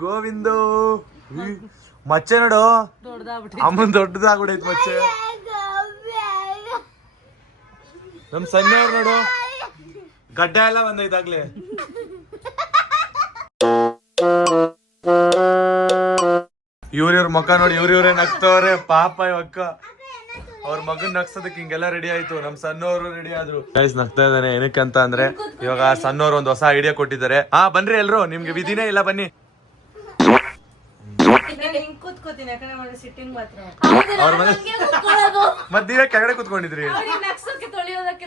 ಗೋವಿಂದೋ. ಮಚ್ಚೆ ನೋಡು, ಅಮ್ಮನ್ ದೊಡ್ಡದಾಗ್ಬಿಡೈತ್ ಮಚ್ಚೆ. ನಮ್ ಸಣ್ಣವ್ರು ನೋಡು, ಗಡ್ಡ ಎಲ್ಲ ಬಂದೈತಾಗ್ಲೇ. ಇವ್ರ ಮುಖ ನೋಡಿ, ಇವ್ರೇ ನಗ್ತವ್ರೆ ಪಾಪ. ಇವಕ್ಕ ಅವ್ರ ಮಗನ್ ನಗ್ಸೋದಕ್ಕೆ ಹಿಂಗೆಲ್ಲ ರೆಡಿ ಆಯ್ತು. ನಮ್ ಸಣ್ಣವರು ರೆಡಿ ಆದ್ರು. ಗೈಸ್ ನಗ್ತಾ ಇದ್ದಾನೆ. ಏನಕ್ಕಂತ ಅಂದ್ರೆ ಇವಾಗ ಸಣ್ಣವ್ರು ಒಂದ್ ಹೊಸ ಐಡಿಯಾ ಕೊಟ್ಟಿದ್ದಾರೆ. ಹಾ ಬನ್ರಿ ಎಲ್ರು, ನಿಮ್ಗೆ ವಿಧಿನೇ ಇಲ್ಲ, ಬನ್ನಿ. ಕೂತ್ಕೋತೀನಿ ಯಾಕಂದ್ರೆ ಸಿಟ್ಟಿಂಗ್ ಮಾತ್ರ. ಅವ್ರ ಮನೆ ಮತ್ ನೀವೇ ಕೆಳಗಡೆ ಕುತ್ಕೊಂಡಿದ್ರಿ. ನಗ್ಸೋಕೆ ತೊಳೆಯೋದಕ್ಕೆ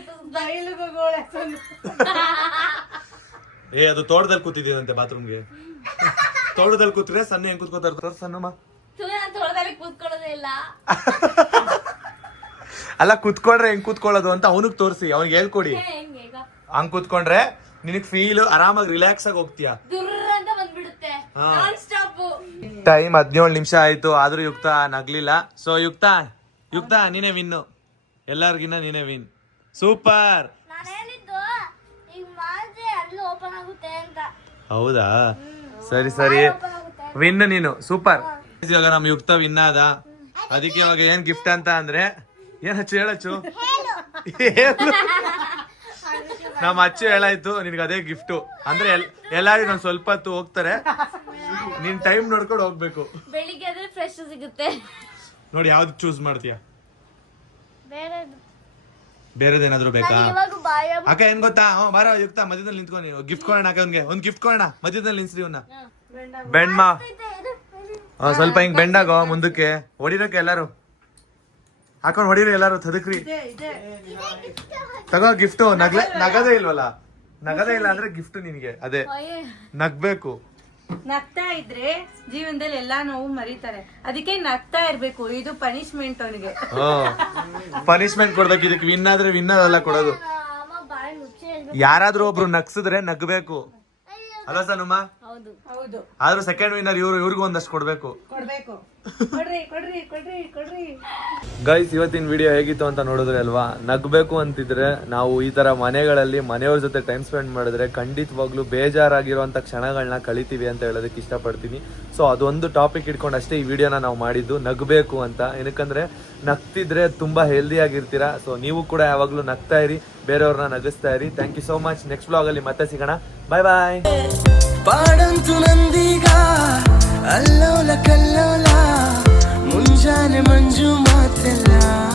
ಅದು ತೋಟದಲ್ಲಿ ಕೂತಿದ್ದೀನಂತೆ ಬಾತ್ರೂಮ್ಗೆ. ತೋಟದಲ್ಲಿ ಕೂತ್ರೆ ಸಣ್ಣ ಹೆಂಗ್ ಕೂತ್ಕೋತಾರ ಸಣ್ಣಮ್ಮ? ತೊಳೆದಲ್ಲಿ ಕೂತ್ಕೊಳ್ಳೋದೇ ಇಲ್ಲ. ಅಲ್ಲ ಕೂತ್ಕೊಂಡ್ರೆ ಹೆಂಗ್ ಕೂತ್ಕೊಳ್ಳೋದು ಅಂತ ಅವನಿಗೆ ತೋರಿಸಿ, ಅವ್ನಿಗೆ ಹೇಳ್ಕೊಡಿ. ಹಂಗ್ ಕೂತ್ಕೊಂಡ್ರೆ ನಿನಗ್ ಫೀಲ್ ಆರಾಮಾಗಿ ರಿಲ್ಯಾಕ್ಸ್ ಆಗಿ ಹೋಗ್ತೀಯ. ದುರ್ರಂತ ಬಂದ್ಬಿಡುತ್ತೆ. Non stop. ಟೈಮ್ 17 ನಿಮಿಷ ಆಯ್ತು, ಆದ್ರೂ ಯುಕ್ತ ನಗ್ಲಿಲ್ಲ. ಸೊ ಯುಕ್ತ ನೀನೇ ವಿನ್ನು, ಎಲ್ಲಾರ್ಗಿನ್ನ ನೀನೇ ವಿನ್. ಸೂಪರ್. ನಾನು ಹೇಳಿದ್ದು ಈಗ ಮಾಡಿದ್ರೆ ಅಲ್ಲಿ ಓಪನ್ ಆಗುತ್ತೆ ಅಂತ. ಹೌದಾ? ಸರಿ ವಿನ್ ನೀನು. ಸೂಪರ್. ಇವಾಗ ನಮ್ ಯುಕ್ತ ವಿನ್ ಆದ. ಅದಕ್ಕೆ ಇವಾಗ ಏನ್ ಗಿಫ್ಟ್ ಅಂತ ಅಂದ್ರೆ ಏನ್ ಹೇಳಚ್ಚು ನಮ್ಮ ಅಚ್ಚು ಹೇಳಾಯ್ತು ನಿನ್ಗೆ ಅದೇ ಗಿಫ್ಟು. ಅಂದ್ರೆ ಎಲ್ಲಾರು ಒಂದ್ ಸ್ವಲ್ಪ ಹೊತ್ತು ಹೋಗ್ತಾರೆ, ನೀನ್ ಟೈಮ್ ನೋಡ್ಕೊಂಡು ಹೋಗ್ಬೇಕು. ಬೆಳಿಗ್ಗೆ ಆದ್ರೆ ಫ್ರೆಶ್ ಸಿಗುತ್ತೆ ನೋಡಿ ಯಾವ್ದು ಚೂಸ್ ಮಾಡ್ತೀಯ? ಬೇರೆದು ಬೇರೆದೇನಾದ್ರು ಬೇಕಾ? ಇವಾಗ ಬಾಯ ಅಕ್ಕ ಏನ್ ಗೊತ್ತಾ? ಬಾರೋ ಯುಕ್ತ ಮಧ್ಯದಲ್ಲಿ ನಿಂತ್ಕೊ, ನೀನು ಗಿಫ್ಟ್ ಕೊಡೋಣ ಅಕ್ಕ. ಅವ್ನಿಗೆ ಒಂದ್ ಗಿಫ್ಟ್ ಕೊಡೋಣ, ಮಧ್ಯದಲ್ಲಿ ನಿಲ್ಸ್ರಿ ಅವ್ನ. ಬೆಂಡ್ಮ ಸ್ವಲ್ಪ ಹಿಂಗ್ ಬೆಂಡಾಗೋ ಮುಂದಕ್ಕೆ. ಹೊಡಿರಕ್ಕೆ ಎಲ್ಲಾರು ಹಾಕೊಂಡ್ ಹೊಡಿರಿ ಎಲ್ಲಾರು, ತದಕ್ರಿ. ತಗೋ ಗಿಫ್ಟ್. ನಗದೇ ಇಲ್ವಲ್ಲ? ನಗದೇ ಇಲ್ಲ ಅಂದ್ರೆ ಗಿಫ್ಟ್ ನಿನ್ಗೆ. ಅದೇ ನಗ್ಬೇಕು. ನಗ್ತಾ ಇದ್ರೆ ಜೀವನದಲ್ಲಿ ಎಲ್ಲಾ ನೋವು ಮರೀತಾರೆ. ಅದಕ್ಕೆ ನಗ್ತಾ ಇರ್ಬೇಕು. ಇದು ಪನಿಷ್ಮೆಂಟ್ ಅವನಿಗೆ. ಪನಿಷ್ಮೆಂಟ್ ಕೊಡ್ಬೇಕು ಇದಕ್ಕೆ. ವಿನ್ ಆದ್ರೆ ವಿನ್ ಅದಲ್ಲ ಕೊಡೋದು. ಯಾರಾದ್ರೂ ಒಬ್ರು ನಗ್ಸಿದ್ರೆ ನಗ್ಬೇಕು ಅಲ್ಲ ಸನುಮ? ಹೌದು ಹೌದು. ಆದ್ರೂ ಸೆಕೆಂಡ್ ವಿನ್ನರ್ ಇವ್ರಿಗೂ ಒಂದಷ್ಟು ಕೊಡ್ಬೇಕು. ಕೊಡ್ರಿ ಕೊಡ್ರಿ ಕೊಡ್ರಿ ಕೊಡ್ರಿ. ಗೈಸ್, ಇವತ್ತಿನ ವಿಡಿಯೋ ಹೇಗಿತ್ತು ಅಂತ ನೋಡಿದ್ರೆ ಅಲ್ವಾ, ನಗಬೇಕು ಅಂತಿದ್ರೆ ನಾವು ಈ ತರ ಮನೆಗಳಲ್ಲಿ ಮನೆಯವ್ರ ಜೊತೆ ಟೈಮ್ ಸ್ಪೆಂಡ್ ಮಾಡಿದ್ರೆ ಖಂಡಿತವಾಗ್ಲೂ ಬೇಜಾರಾಗಿರುವಂತ ಕ್ಷಣಗಳನ್ನ ಕಳಿತೀವಿ ಅಂತ ಹೇಳೋದಕ್ಕೆ ಇಷ್ಟಪಡ್ತೀನಿ. ಸೊ ಅದೊಂದು ಟಾಪಿಕ್ ಇಟ್ಕೊಂಡು ಅಷ್ಟೇ ಈ ವಿಡಿಯೋನ ನಾವು ಮಾಡಿದ್ದು, ನಗಬೇಕು ಅಂತ. ಏನಕ್ಕಂದ್ರೆ ನಗ್ತಿದ್ರೆ ತುಂಬಾ ಹೆಲ್ದಿ ಆಗಿರ್ತೀರಾ. ಸೊ ನೀವು ಕೂಡ ಯಾವಾಗ್ಲೂ ನಗ್ತಾ ಇರಿ, ಬೇರೆಯವ್ರನ್ನ ನಗಿಸ್ತಾ ಇರಿ. Thank you so much. Next blog ಅಲ್ಲಿ ಮತ್ತೆ ಸಿಗೋಣ. ಬಾಯ್ ಬಾಯ್. ಪಾಡಂತು ನಂದೀಗ ಅಲ್ಲೋಲ ಕಲ್ಲೋಲ ಮುಂಜಾನೆ ಮಂಜು ಮಾತೆಲ್ಲ